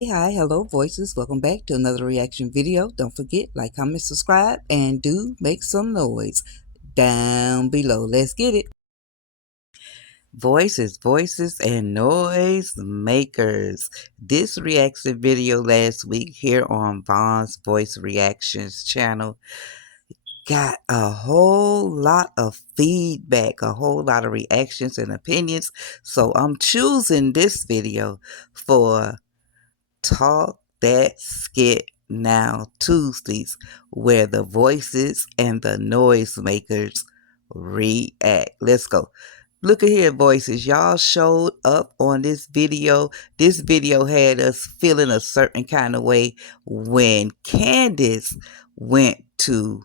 Hey, hi, hello, voices. Welcome back to another reaction video. Don't forget, like, comment, subscribe, and do make some noise down below. Let's get it. Voices, and noise makers. This reaction video last week here on Vaughn's Voice Reactions channel got a whole lot of feedback, a whole lot of reactions and opinions. So I'm choosing this video for Talk That Skit Now Tuesdays, where the voices and the noise makers react. Let's go. Look at here, voices. Y'all showed up on this video. This video had us feeling a certain kind of way when Candace went to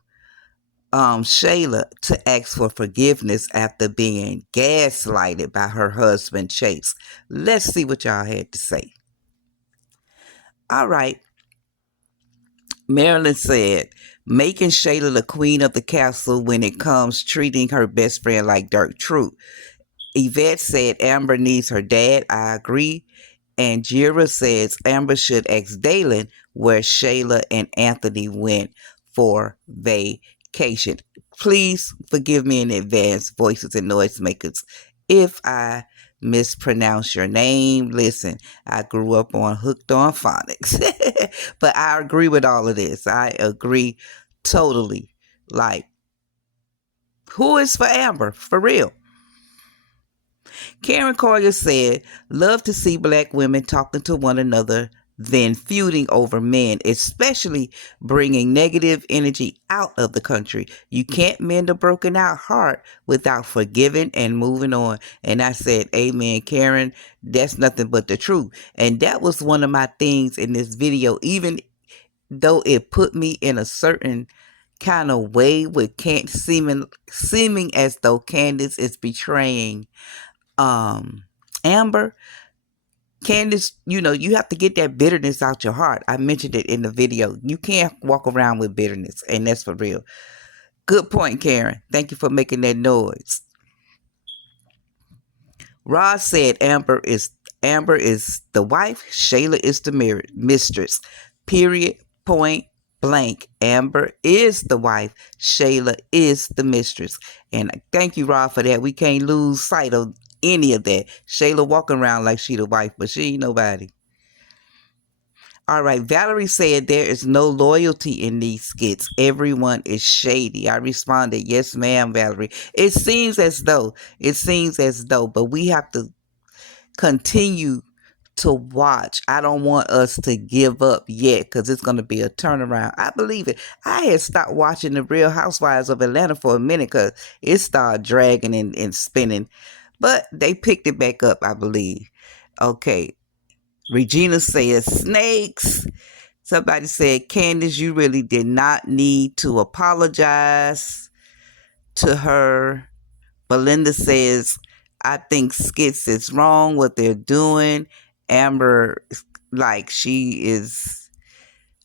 Shayla to ask for forgiveness after being gaslighted by her husband Chase. Let's see what y'all had to say. All right. Marilyn said, making Shayla the queen of the castle when it comes treating her best friend like dirt. True. Yvette said Amber needs her dad. I agree. And Jira says Amber should ask Dalen where Shayla and Anthony went for vacation. Please forgive me in advance, voices and noisemakers, if I mispronounce your name. Listen, I grew up on Hooked on Phonics. But I agree with all of this. I agree totally. Like, who is for Amber? For real. Karen Collier said, love to see black women talking to one another than feuding over men, especially bringing negative energy out of the country. You can't mend a broken out heart without forgiving and moving on. And I said, amen, Karen, that's nothing but the truth. And that was one of my things in this video, even though it put me in a certain kind of way with seeming as though Candace is betraying Amber. Candace, you have to get that bitterness out your heart. I mentioned it in the video. You can't walk around with bitterness, and that's for real. Good point, Karen. Thank you for making that noise. Ross said Amber is the wife, Shayla is the mistress. Period. Point blank. Amber is the wife, Shayla is the mistress. And thank you, Ross, for that. We can't lose sight of any of that. Shayla walking around like she the wife, but she ain't nobody. All right, Valerie said there is no loyalty in these skits. Everyone is shady. I responded, yes, ma'am, Valerie. It seems as though, but we have to continue to watch. I don't want us to give up yet because it's going to be a turnaround. I believe it. I had stopped watching The Real Housewives of Atlanta for a minute because it started dragging and spinning, but they picked it back up, I believe. Okay. Regina says snakes. Somebody said, Candace, you really did not need to apologize to her. Belinda says, I think skits is wrong what they're doing. Amber, like she is,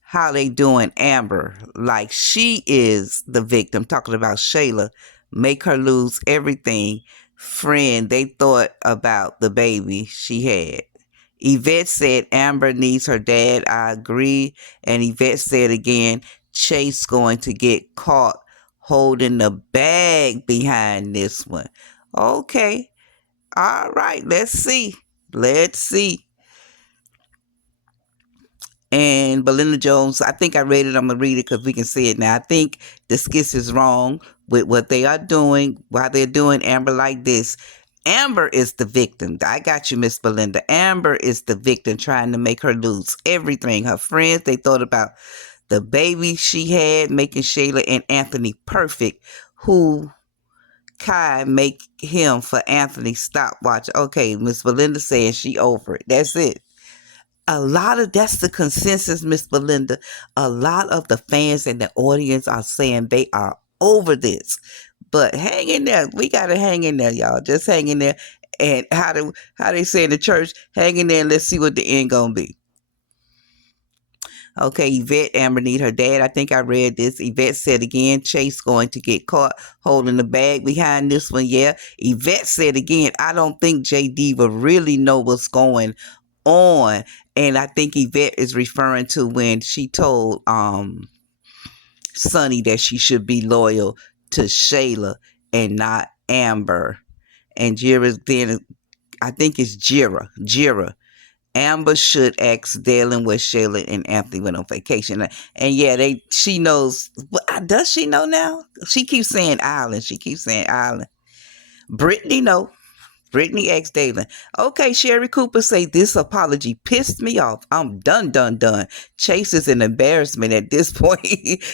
how they doing Amber, like she is the victim. Talking about Shayla, make her lose everything. Friend, they thought about the baby she had. Yvette said Amber needs her dad. I agree. And Yvette said again, Chase going to get caught holding the bag behind this one. Okay. All right. Let's see. Let's see. And Belinda Jones, I think I read it. I'm going to read it because we can see it now. I think the skits is wrong with what they are doing, why they're doing Amber like this. Amber is the victim. I got you, Miss Belinda. Amber is the victim trying to make her lose everything. Her friends, they thought about the baby she had, making Shayla and Anthony perfect, who Kai make him for Anthony stopwatch. Okay, Miss Belinda saying she over it. That's it. That's the consensus, Miss Belinda. A lot of the fans and the audience are saying they are over this. But hang in there. We gotta hang in there, y'all. Just hang in there. And how they say in the church, hang in there and let's see what the end gonna be. Okay, Yvette, Amber need her dad. I think I read this. Yvette said again, Chase going to get caught holding the bag behind this one. Yeah. Yvette said again, I don't think JD will really know what's going on. And I think Yvette is referring to when she told Sonny that she should be loyal to Shayla and not Amber. And Jira then, I think it's Jira. Amber should ask Dalen where Shayla and Anthony went on vacation. And yeah, she knows. Does she know now? She keeps saying island. She keeps saying island. Brittany know. Brittany X. Dalen. Okay, Sherry Cooper say this apology pissed me off. I'm done. Chase is an embarrassment at this point.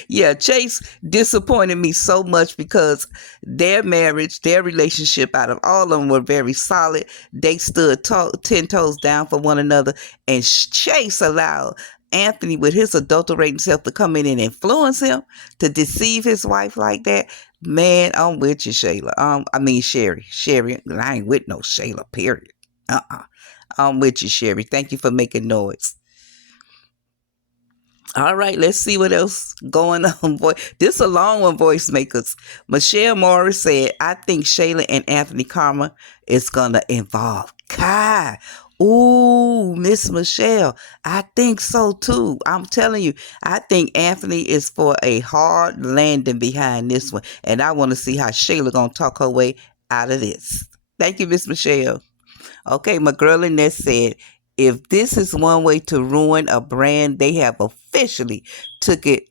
Yeah, Chase disappointed me so much because their marriage, their relationship, out of all of them, were very solid. They stood 10 toes down for one another, and Chase allowed Anthony with his adulterating self to come in and influence him to deceive his wife like that. Man, I'm with you, Shayla. I mean Sherry. Sherry, I ain't with no Shayla, period. I'm with you, Sherry. Thank you for making noise. All right, let's see what else going on. Boy, this a long one, voice makers. Michelle Morris said, I think Shayla and Anthony karma is gonna involve Kai. Ooh, Miss Michelle. I think so too. I'm telling you, I think Anthony is for a hard landing behind this one. And I want to see how Shayla gonna talk her way out of this. Thank you, Miss Michelle. Okay, my girl Lynette said, if this is one way to ruin a brand, they have officially took it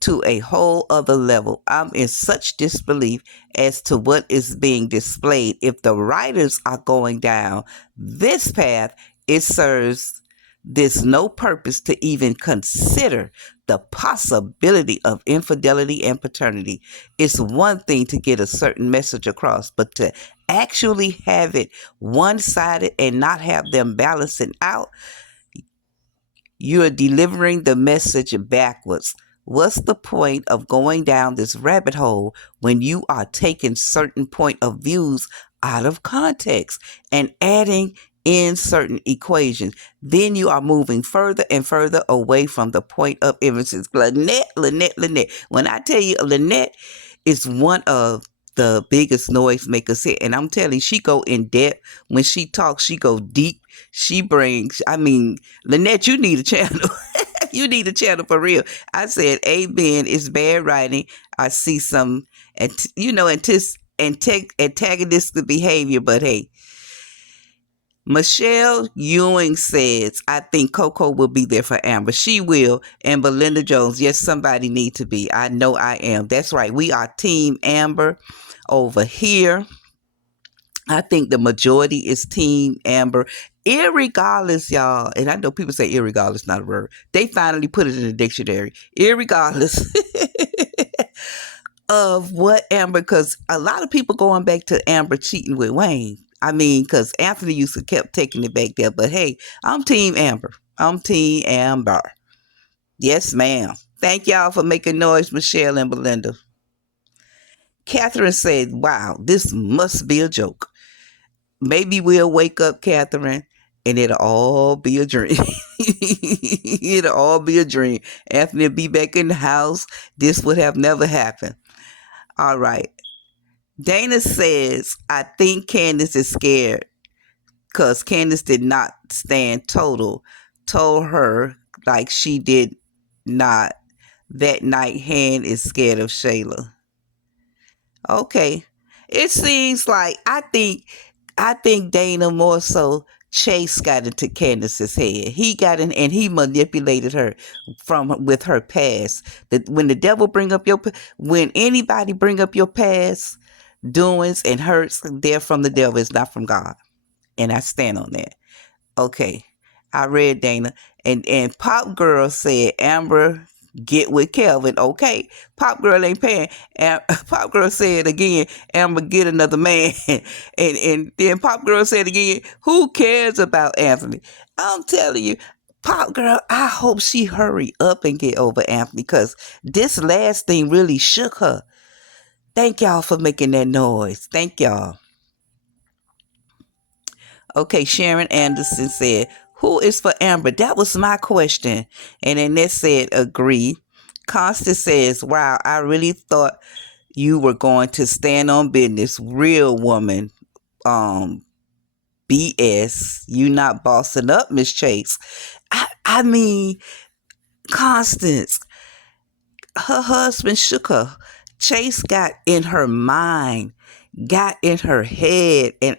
to a whole other level. I'm in such disbelief as to what is being displayed. If the writers are going down this path, it serves this no purpose to even consider the possibility of infidelity and paternity. It's one thing to get a certain message across, but to actually have it one-sided and not have them balancing out, you're delivering the message backwards. What's the point of going down this rabbit hole when you are taking certain point of views out of context and adding in certain equations? Then you are moving further and further away from the point of emphasis. Lynette. When I tell you, Lynette is one of the biggest noise makers here. And I'm telling you, she go in depth. When she talks, she go deep. She brings, Lynette, you need a channel. You need a channel for real. I said, amen. It's bad writing. I see some, antagonistic behavior, but hey. Michelle Ewing says, I think Coco will be there for Amber. She will. And Belinda Jones, yes, somebody need to be. I know I am. That's right. We are Team Amber over here. I think the majority is Team Amber. Irregardless, y'all, and I know people say irregardless, not a word. They finally put it in the dictionary. Irregardless of what Amber, because a lot of people going back to Amber cheating with Wayne. Because Anthony used to kept taking it back there. But hey, I'm Team Amber. I'm Team Amber. Yes, ma'am. Thank y'all for making noise, Michelle and Belinda. Catherine said, wow, this must be a joke. Maybe we'll wake up, Catherine, and it'll all be a dream. It'll all be a dream. Anthony will be back in the house. This would have never happened. All right. Dana says, I think Candace is scared because Candace did not stand told her like she did not. That night, Han is scared of Shayla. Okay. It seems like I think Dana more so Chase got into Candace's head. He got in and he manipulated her with her past. That when the devil when anybody bring up your past doings and hurts, they're from the devil. It's not from God. And I stand on that. Okay. I read Dana. And Pop Girl said, Amber, get with Kelvin. Okay. Pop Girl ain't paying. Pop Girl said again, Amber, get another man. and then Pop Girl said again, who cares about Anthony? I'm telling you, Pop Girl, I hope she hurry up and get over Anthony because this last thing really shook her. Thank y'all for making that noise. Thank y'all. Okay, Sharon Anderson said, who is for Amber? That was my question. And Annette said, agree. Constance says, wow, I really thought you were going to stand on business. Real woman. BS. You not bossing up, Miss Chase. I mean, Constance, her husband shook her. Chase got in her mind, got in her head, and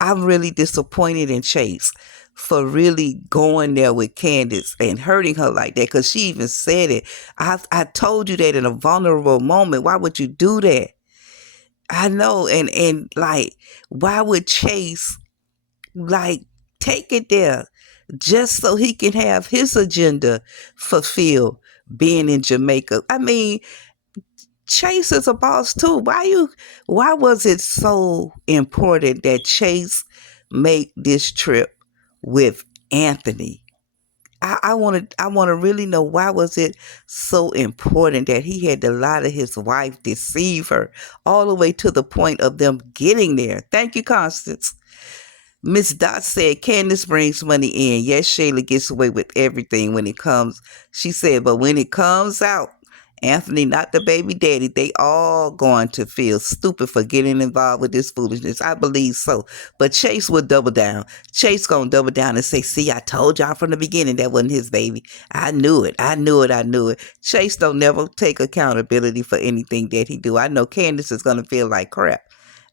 I'm really disappointed in Chase for really going there with Candace and hurting her like that. Because she even said it. I told you that in a vulnerable moment. Why would you do that? I know, and like, why would Chase like take it there just so he can have his agenda fulfilled? Being in Jamaica, I mean, Chase is a boss too. Why was it so important that Chase make this trip with Anthony? I want to really know, why was it so important that he had to lie to his wife, deceive her, all the way to the point of them getting there. Thank you, Constance. Miss Dot said Candace brings money in. Yes, Shayla gets away with everything when it comes. She said, but when it comes out, Anthony, not the baby daddy, they all going to feel stupid for getting involved with this foolishness. I believe so. But Chase will double down. Chase gonna double down and say, see, I told y'all from the beginning that wasn't his baby. I knew it. I knew it. I knew it. Chase don't never take accountability for anything that he do. I know Candace is gonna feel like crap.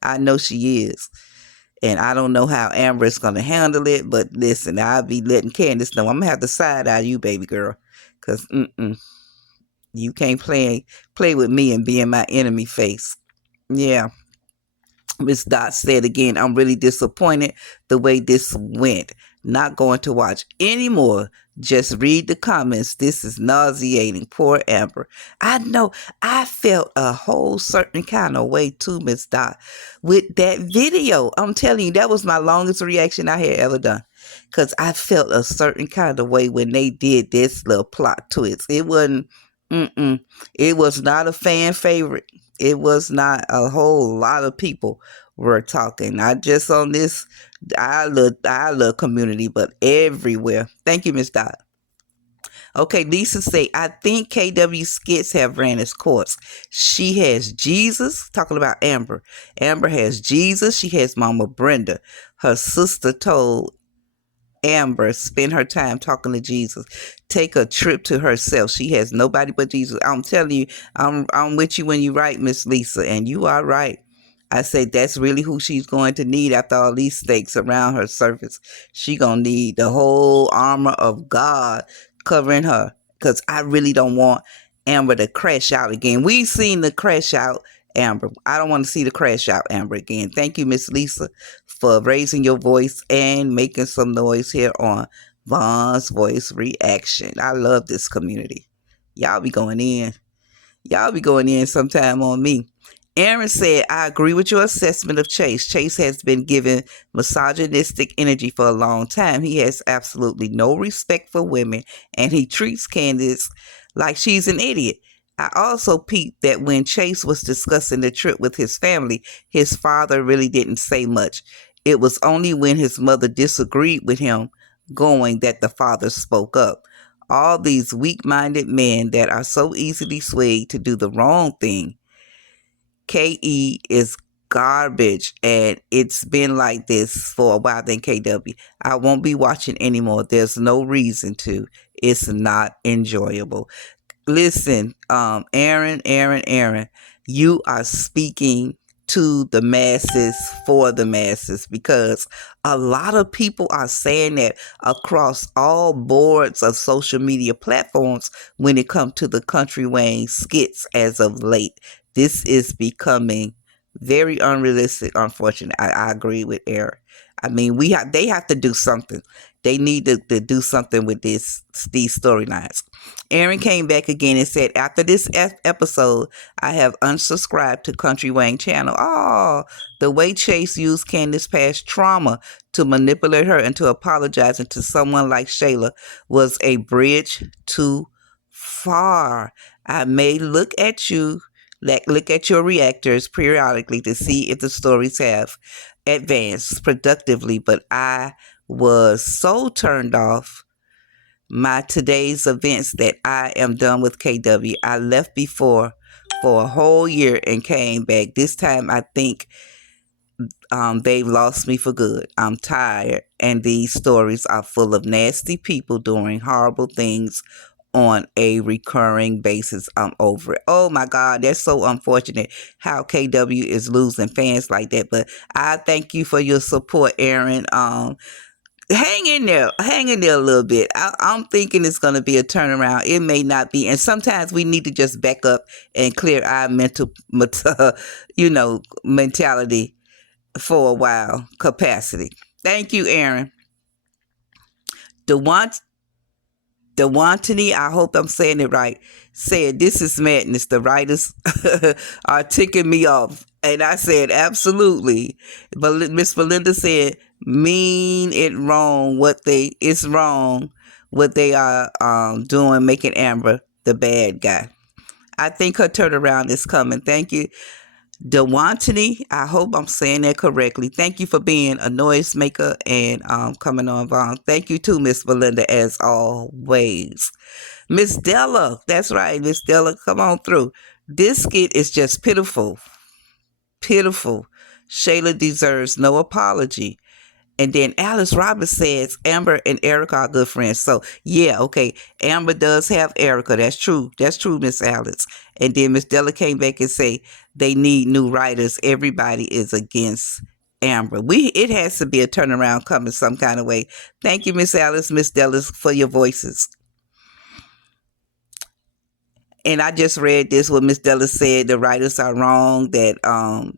I know she is. And I don't know how Amber is going to handle it. But listen, I'll be letting Candace know I'm going to have to side eye you, baby girl. Because you can't play with me and be in my enemy face. Yeah. Miss Dot said again, I'm really disappointed the way this went. Not going to watch anymore. Just read the comments. This is nauseating. Poor Amber. I know. I felt a whole certain kind of way too, Miss Dot, with that video. I'm telling you, that was my longest reaction I had ever done. Because I felt a certain kind of way when they did this little plot twist. It wasn't, it was not a fan favorite. It was not. A whole lot of people were talking, not just on this our little community, but everywhere. Thank you, Miss Dot. Okay, Lisa say, I think KW skits have ran its course. She has Jesus, talking about Amber. Amber has Jesus. She has Mama Brenda. Her sister told Amber spend her time talking to Jesus. Take a trip to herself. She has nobody but Jesus. I'm telling you, I'm with you when you right, Miss Lisa, and you are right. I say that's really who she's going to need after all these stakes around her surface. She gonna need the whole armor of God covering her, because I really don't want Amber to crash out again. We've seen the crash out Amber. I don't want to see the crash out Amber again. Thank you, Miss Lisa, for raising your voice and making some noise here on Vaughn's Voice Reaction. I love this community. Y'all be going in. Y'all be going in sometime on me. Aaron said, I agree with your assessment of Chase. Chase has been given misogynistic energy for a long time. He has absolutely no respect for women, and he treats Candace like she's an idiot. I also peeped that when Chase was discussing the trip with his family, his father really didn't say much. It was only when his mother disagreed with him going that the father spoke up. All these weak-minded men that are so easily swayed to do the wrong thing. KE is garbage, and it's been like this for a while. Then KW, I won't be watching anymore. There's no reason to. It's not enjoyable. Listen, Aaron, you are speaking to the masses for the masses, because a lot of people are saying that across all boards of social media platforms when it comes to the Kountry Wayne skits as of late. This is becoming very unrealistic, unfortunately. I agree with Eric. I mean, they have to do something. They need to do something with these storylines. Aaron came back again and said, after this episode, I have unsubscribed to Kountry Wayne channel. Oh, the way Chase used Candace's past trauma to manipulate her into apologizing to someone like Shayla was a bridge too far. I may look at your reactors periodically to see if the stories have advanced productively, but I was so turned off my today's events that I am done with KW. I left before for a whole year and came back. This time I think they've lost me for good. I'm tired, and these stories are full of nasty people doing horrible things on a recurring basis. I'm over it. Oh my God, that's so unfortunate how KW is losing fans like that. But I thank you for your support, Aaron. Hang in there a little bit. I'm thinking it's going to be a turnaround. It may not be, and sometimes we need to just back up and clear our mentality for a while. Capacity. Thank you, Aaron. DeWant DeWantony, I hope I'm saying it right, said, "This is madness. The writers are ticking me off." And I said, absolutely. But Miss Belinda said, mean it wrong. It's wrong what they are doing, making Amber the bad guy. I think her turnaround is coming. Thank you, DeWantony. I hope I'm saying that correctly. Thank you for being a noise maker and coming on, Vaughn. Thank you too, Miss Belinda, as always. Miss Della, that's right, Miss Della, come on through. This skit is just pitiful. Pitiful. Shayla deserves no apology. And then Alice Roberts says Amber and Erica are good friends. So yeah, okay. Amber does have Erica. That's true. That's true, Miss Alice. And then Miss Della came back and say they need new writers. Everybody is against Amber. It has to be a turnaround coming some kind of way. Thank you, Miss Alice, Miss Della, for your voices. And I just read this what Miss Della said. The writers are wrong. That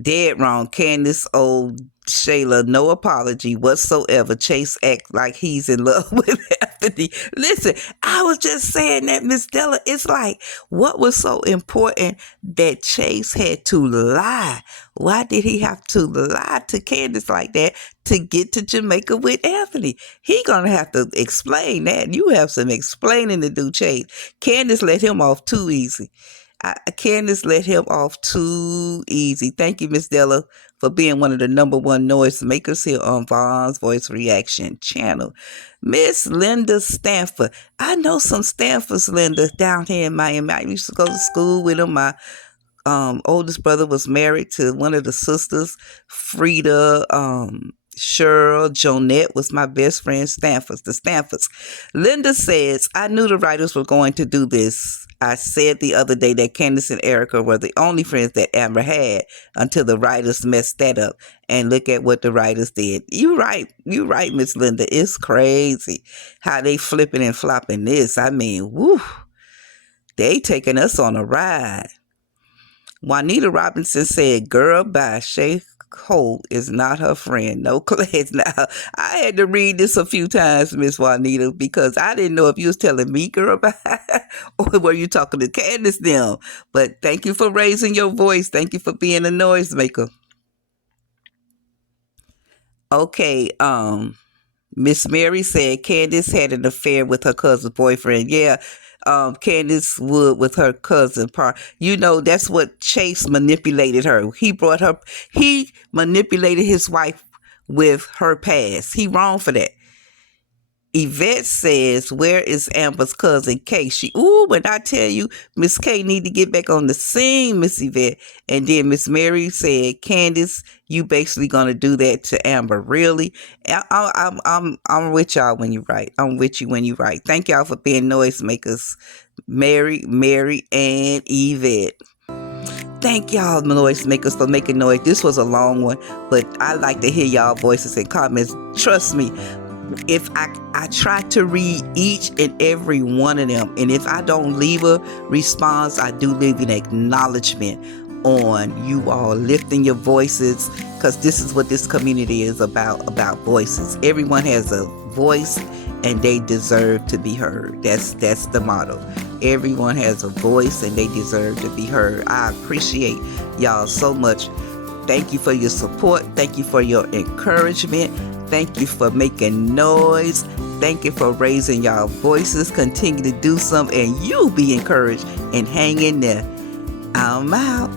dead wrong. Candace old Shayla, no apology whatsoever. Chase act like he's in love with Anthony. Listen, I was just saying that, Miss Della. It's like, what was so important that Chase had to lie? Why did he have to lie to Candace like that to get to Jamaica with Anthony? He gonna have to explain that. You have some explaining to do, Chase. Candace let him off too easy. Candace let him off too easy. Thank you, Miss Della, for being one of the number one noise makers here on Vaughn's Voice Reaction channel. Miss Linda Stanford. I know some Stanfords, Linda, down here in Miami. I used to go to school with them. My oldest brother was married to one of the sisters, Frida, Cheryl, Jonette was my best friend, the Stanfords. Linda says, I knew the writers were going to do this. I said the other day that Candace and Erica were the only friends that Amber had until the writers messed that up. And look at what the writers did. You right, Miss Linda. It's crazy how they flipping and flopping this. I mean, woo, they taking us on a ride. Juanita Robinson said, girl, bye. Shay Cole is not her friend. No class. Now, I had to read this a few times, Miss Juanita, because I didn't know if you was telling me, girl, bye, or were you talking to Candace now. But thank you for raising your voice. Thank you for being a noisemaker. Okay, Miss Mary said Candace had an affair with her cousin's boyfriend. Yeah, Candace Wood with her cousin. That's what Chase manipulated her. He manipulated his wife with her past. He wrong for that. Yvette says, where is Amber's cousin Kay? When I tell you, Miss Kay need to get back on the scene, Miss Yvette. And then Miss Mary said, Candace, you basically gonna do that to Amber? Really? I'm with y'all when you write. I'm with you when you write. Thank y'all for being noisemakers, Mary, and Yvette. Thank y'all, noisemakers, for making noise. This was a long one, but I like to hear y'all voices and comments. Trust me. If I try to read each and every one of them, and if I don't leave a response, I do leave an acknowledgement on you all lifting your voices, because this is what this community is about voices. Everyone has a voice and they deserve to be heard. That's the motto. Everyone has a voice and they deserve to be heard. I appreciate y'all so much. Thank you for your support. Thank you for your encouragement. Thank you for making noise. Thank you for raising y'all voices. Continue to do some, and you be encouraged and hang in there. I'm out.